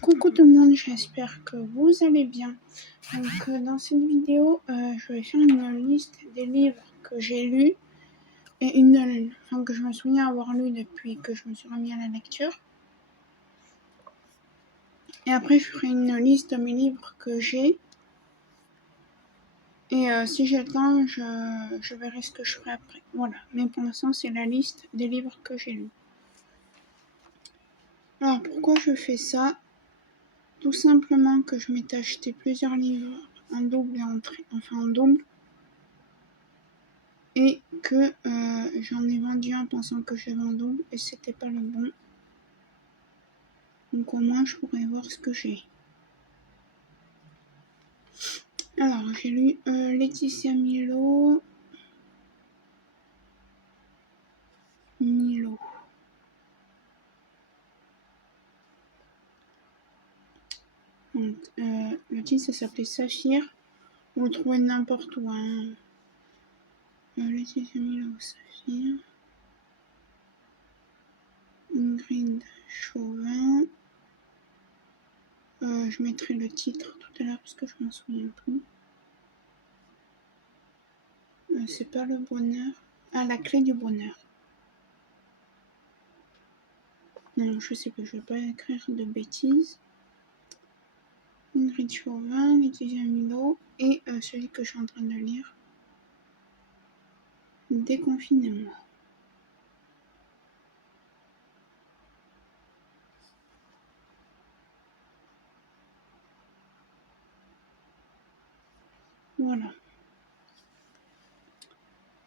Coucou tout le monde, j'espère que vous allez bien. Donc dans cette vidéo, je vais faire une liste des livres que j'ai lus et que je me souviens avoir lus depuis que je me suis remis à la lecture. Et après, je ferai une liste de mes livres que j'ai. Et si j'ai le temps, je verrai ce que je ferai après. Voilà, mais pour l'instant, c'est la liste des livres que j'ai lus. Alors, pourquoi je fais ça? Tout simplement que je m'étais acheté plusieurs livres en double et en double. Et que j'en ai vendu un pensant que j'avais en double et c'était pas le bon. Donc au moins je pourrais voir ce que j'ai. Alors j'ai lu Laetitia Milo. Donc le titre ça s'appelait Saphir. Vous le trouvez n'importe où. Hein. Laetitia Milo, Saphir. Ingrid Chauvin. Je mettrai le titre tout à l'heure parce que je m'en souviens plus. C'est pas le bonheur. Ah, la clé du bonheur. Non, je sais pas, je vais pas écrire de bêtises. Ingrid Chauvin, Laetitia Milo et celui que je suis en train de lire. Déconfinez-moi. Voilà.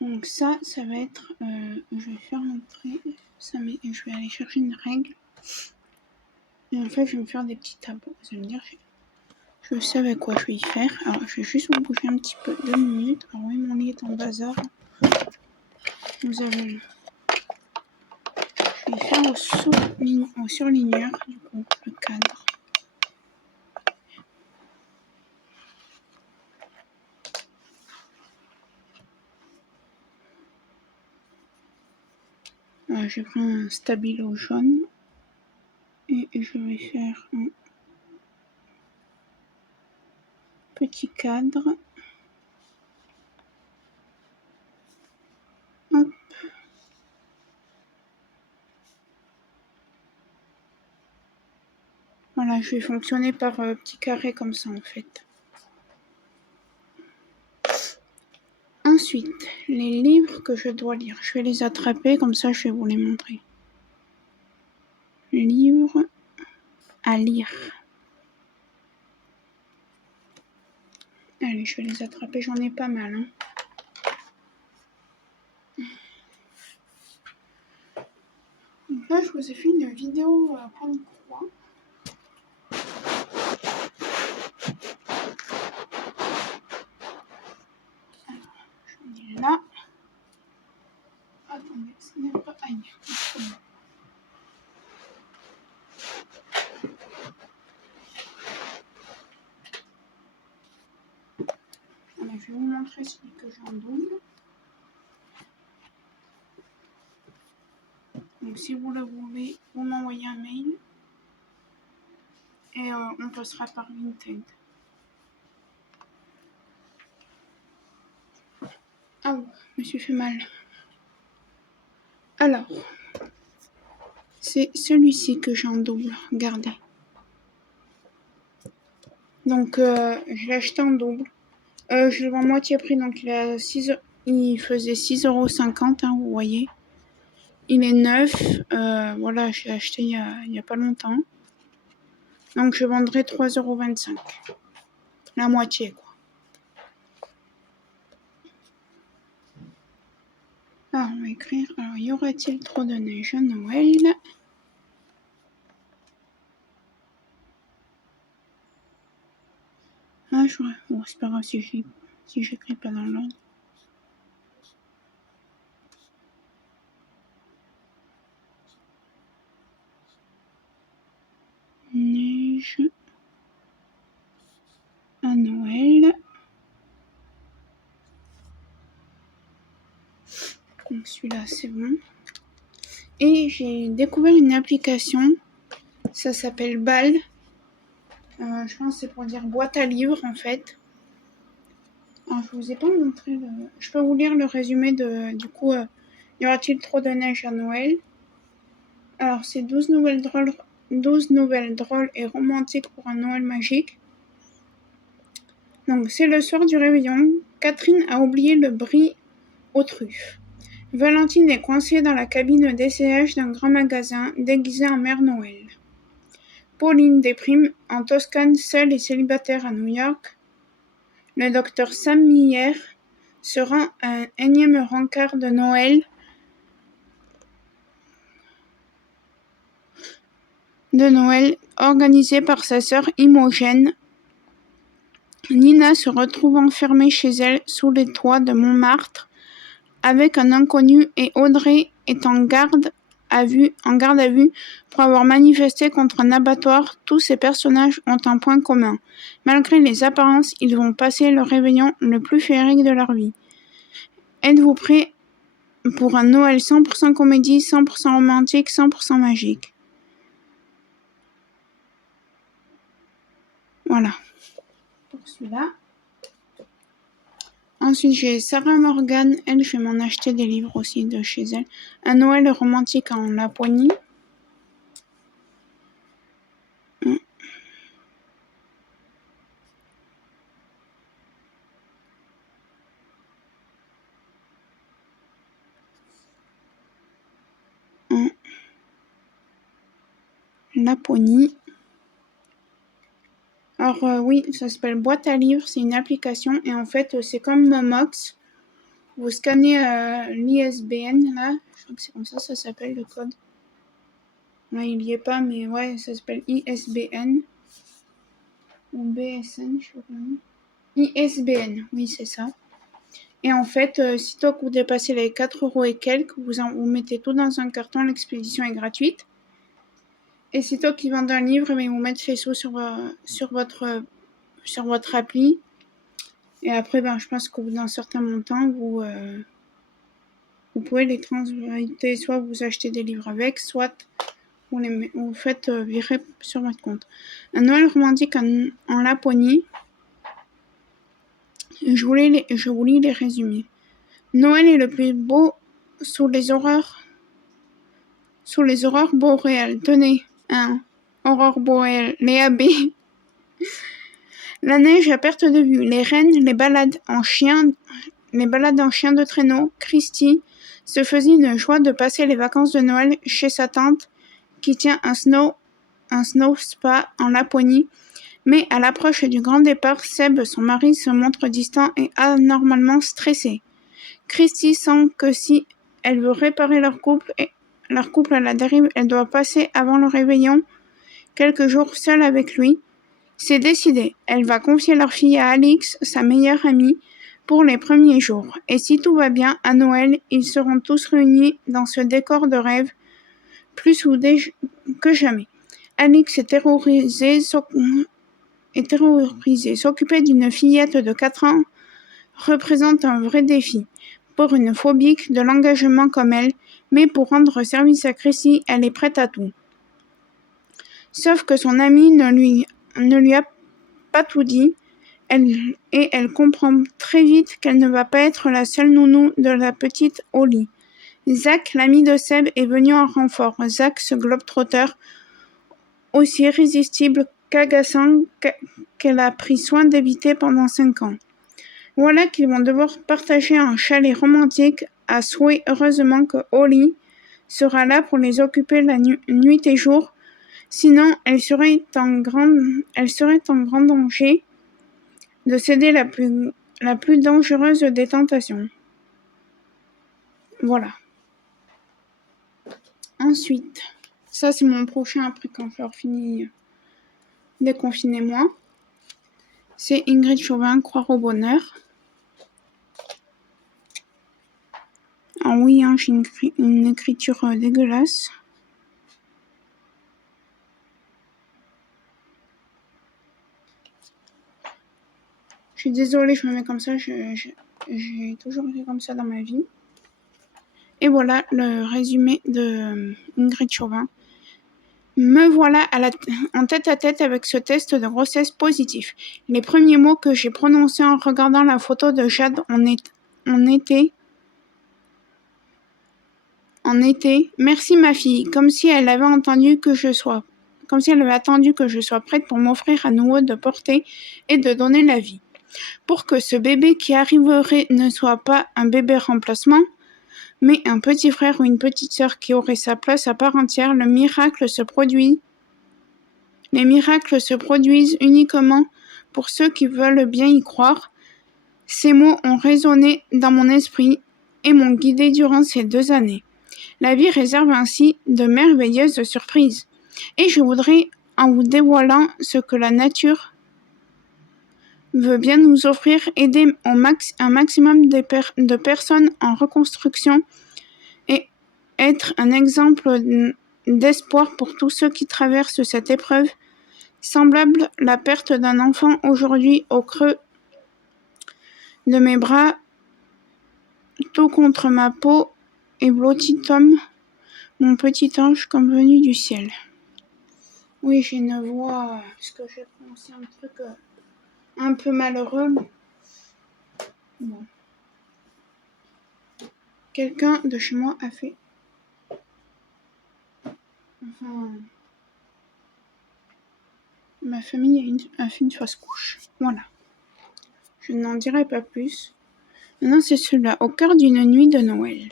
Donc ça va être... je vais faire entrer ça, mais je vais aller chercher une règle. Et en fait, je vais me faire des petits tableaux. Vous allez me dire, je sais avec quoi je vais y faire. Alors, je vais juste vous bouger un petit peu 2 minutes. Alors oui, mon lit est en bazar. Vous avez vu. Je vais faire au surligneur, du coup, le cadre. J'ai pris un stabilo jaune. Et je vais faire un petit cadre. Hop. Voilà, je vais fonctionner par petits carrés comme ça en fait. Ensuite, les livres que je dois lire, je vais les attraper, comme ça je vais vous les montrer. Livres à lire. Allez, je vais les attraper, j'en ai pas mal. Hein. Donc là, je vous ai fait une vidéo pour une croix. Alors, je mets là. Attendez, ce n'est pas... Aïe, voilà, je vais vous montrer celui que j'ai en double. Donc si vous le voulez, vous m'envoyez un mail. Et on passera par Vinted. Ah ouais, je me suis fait mal. Alors, c'est celui-ci que j'ai en double. Regardez. Donc, je l'ai acheté en double. Je le vends moitié prix, donc il faisait 6,50 €, hein, vous voyez. Il est neuf. Voilà, je l'ai acheté il y a pas longtemps. Donc, je vendrai 3,25 €. La moitié, quoi. Alors, on va écrire. Alors, y aura-t-il trop de neige à Noël? Ah, bon, c'est pas grave si j'écris pas dans l'ordre. Neige à Noël. Donc celui-là, c'est bon. Et j'ai découvert une application. Ça s'appelle Bal. Je pense que c'est pour dire boîte à livres, en fait. Alors, je vous ai pas montré le... Je peux vous lire le résumé de... Du coup, y aura-t-il trop de neige à Noël? Alors, c'est 12 nouvelles drôles et romantiques pour un Noël magique. Donc, c'est le soir du réveillon. Catherine a oublié le brie aux truffes. Valentine est coincée dans la cabine d'essayage d'un grand magasin, déguisée en Mère Noël. Pauline déprime en Toscane, seule et célibataire à New York. Le docteur Sam Meyer se rend à un énième rencard de Noël organisé par sa sœur Imogène. Nina se retrouve enfermée chez elle sous les toits de Montmartre avec un inconnu et Audrey est en garde à vue pour avoir manifesté contre un abattoir. Tous ces personnages ont un point commun. Malgré les apparences, ils vont passer le réveillon le plus féerique de leur vie. Êtes-vous prêts pour un Noël 100% comédie, 100% romantique, 100% magique? Voilà. Pour celui-là. Ensuite, j'ai Sarah Morgan. Elle, je vais m'en acheter des livres aussi de chez elle. Un Noël romantique en Laponie. En Laponie. Alors oui, ça s'appelle Boîte à livres, c'est une application et en fait c'est comme Momox. Vous scannez l'ISBN là, je crois que c'est comme ça s'appelle le code. Ouais, il y est pas, mais ouais, ça s'appelle ISBN ou BSN, je sais pas. ISBN, oui c'est ça. Et en fait, sitôt que vous dépassez les 4 € et quelques, vous mettez tout dans un carton, l'expédition est gratuite. Et sitôt qu'ils vendent un livre, ils vous mettent Facebook sur votre appli. Et après, je pense qu'au bout d'un certain montant, vous pouvez les transférer, soit vous achetez des livres avec, soit vous faites virer sur votre compte. Un Noël romantique en Laponie. Je vous lis les résumés. Noël est le plus beau sous les aurores boréales. Tenez, aurore boréale, les abeilles. La neige à perte de vue, les rennes, les balades en chien de traîneau. Christy se faisait une joie de passer les vacances de Noël chez sa tante qui tient un snow spa en Laponie. Mais à l'approche du grand départ, Seb, son mari, se montre distant et anormalement stressé. Christy sent que si elle veut réparer leur couple à la dérive, elle doit passer avant le réveillon quelques jours seule avec lui. C'est décidé, elle va confier leur fille à Alix, sa meilleure amie, pour les premiers jours. Et si tout va bien, à Noël, ils seront tous réunis dans ce décor de rêve, plus soudés que jamais. Alix est terrorisée. S'occuper d'une fillette de 4 ans représente un vrai défi. Pour une phobique de l'engagement comme elle, mais pour rendre service à Chrissy, elle est prête à tout. Sauf que son amie ne lui a pas tout dit, elle comprend très vite qu'elle ne va pas être la seule nounou de la petite Holly. Zach, l'ami de Seb, est venu en renfort. Zach, ce globe-trotter, aussi irrésistible qu'agaçant, qu'elle a pris soin d'éviter pendant 5 ans. Voilà qu'ils vont devoir partager un chalet romantique à souhait. Heureusement que Holly sera là pour les occuper la nuit et jour. Sinon, elle serait en grand danger de céder la plus dangereuse des tentations. Voilà. Ensuite, ça c'est mon prochain après quand je finis déconfinez-moi. C'est Ingrid Chauvin, Croire au bonheur. Ah oui, j'ai une écriture dégueulasse. Je suis désolée, je me mets comme ça, j'ai toujours été comme ça dans ma vie. Et voilà le résumé de Ingrid Chauvin. Me voilà en tête-à-tête avec ce test de grossesse positif. Les premiers mots que j'ai prononcés en regardant la photo de Jade en été « Merci ma fille », comme si elle avait attendu que je sois prête pour m'offrir à nouveau de porter et de donner la vie. Pour que ce bébé qui arriverait ne soit pas un bébé remplacement, mais un petit frère ou une petite sœur qui aurait sa place à part entière, les miracles se produisent uniquement pour ceux qui veulent bien y croire. Ces mots ont résonné dans mon esprit et m'ont guidé durant ces 2 années. La vie réserve ainsi de merveilleuses surprises. Et je voudrais, en vous dévoilant ce que la nature veut bien nous offrir, aider un maximum de personnes en reconstruction et être un exemple d'espoir pour tous ceux qui traversent cette épreuve, semblable la perte d'un enfant aujourd'hui au creux de mes bras, tout contre ma peau et blotti Tom, mon petit ange comme venu du ciel. Oui, j'ai une voix, parce que j'ai prononcé un truc un peu malheureux. Bon. Quelqu'un de chez moi a fait... Enfin... Ma famille a fait une fausse couche. Voilà. Je n'en dirai pas plus. Maintenant, c'est celui-là. Au cœur d'une nuit de Noël.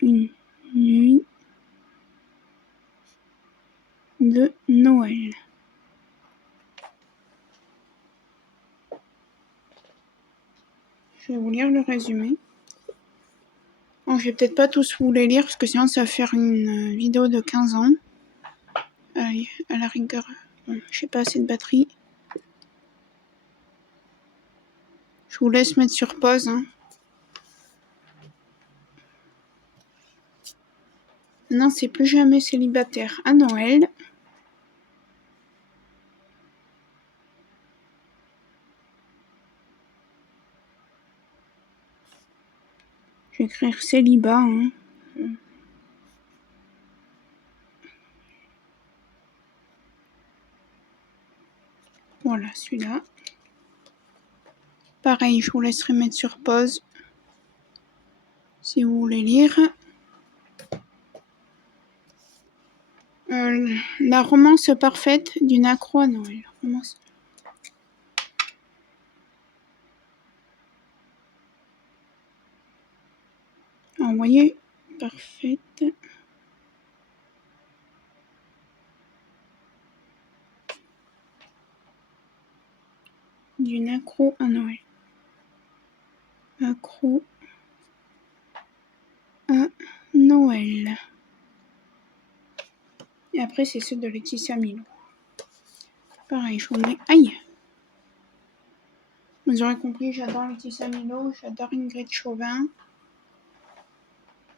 Une nuit de Noël. Je vais vous lire le résumé. Bon, je vais peut-être pas tous vous les lire parce que sinon ça va faire une vidéo de 15 ans. À la rigueur, bon, j'ai pas assez de batterie. Je vous laisse mettre sur pause. Non, c'est plus jamais célibataire à Noël. Je vais écrire célibat. Voilà, celui-là. Pareil, je vous laisserai mettre sur pause si vous voulez lire. La romance parfaite d'une accro à Noël. Romance. Vous voyez, parfaite. D'une accro à Noël. Accro à Noël. Et après, c'est ceux de Laetitia Milo. Pareil, je vous mets... Aïe! Vous aurez compris, j'adore Laetitia Milo, j'adore Ingrid Chauvin.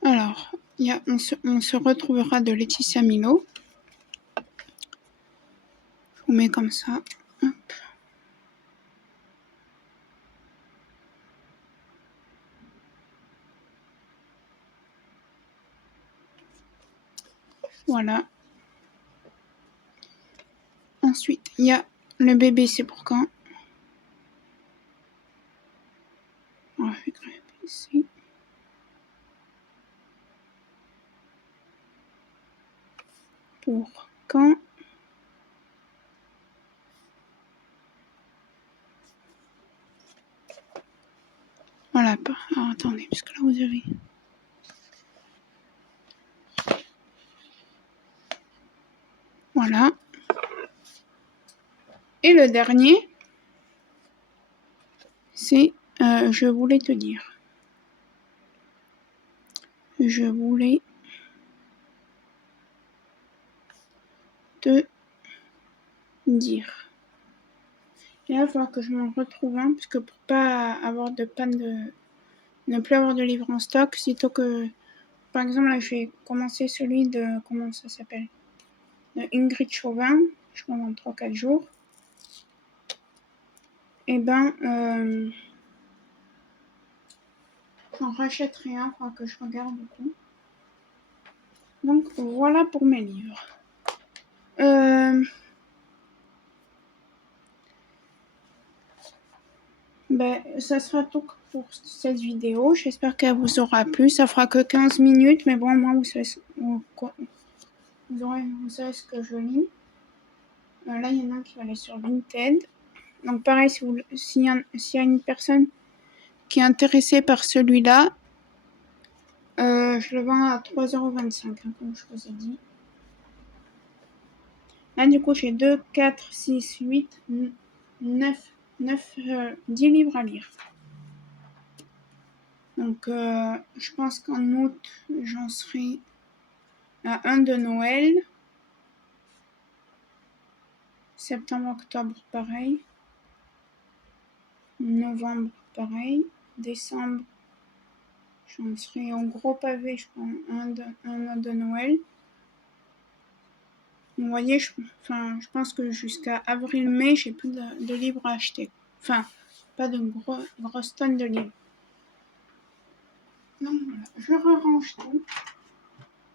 Alors, on se retrouvera de Laetitia Milo. Je vous mets comme ça. Hop. Voilà. Ensuite, il y a le bébé, c'est pour quand? On va faire ici. Pour quand? Voilà. Alors, attendez, parce que là, vous avez... Voilà. Et le dernier, c'est je voulais te dire. Je voulais te dire. Et là, il va falloir que je m'en retrouve un, parce que pour pas avoir de panne de... ne plus avoir de livre en stock, sitôt que... Par exemple, là, je vais commencer celui de... Comment ça s'appelle? De Ingrid Chauvin, je crois dans 3-4 jours. Et ben... J'en rachèterai un, enfin que je regarde du coup. Donc voilà pour mes livres. Ça sera tout pour cette vidéo. J'espère qu'elle vous aura plu. Ça fera que 15 minutes, mais bon, moi, vous savez ce que je lis. Là, il y en a un qui va aller sur Vinted. Donc pareil, s'il y a une personne qui est intéressée par celui-là, je le vends à 3,25 €, comme je vous ai dit. Là, du coup, j'ai 2, 4, 6, 8, 9, 10 livres à lire. Donc, je pense qu'en août, j'en serai à un de Noël. Septembre, octobre, pareil. Novembre, pareil. Décembre, j'en serai en gros pavé, je prends un de Noël. Vous voyez, je pense que jusqu'à avril-mai, j'ai plus de livres à acheter. Enfin, pas de grosses tonnes de livres. Donc voilà, je range tout.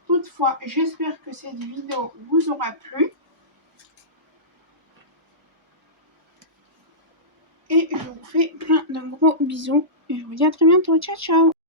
Toutefois, j'espère que cette vidéo vous aura plu. Et je vous fais plein de gros bisous. Et je vous dis à très bientôt. Ciao, ciao!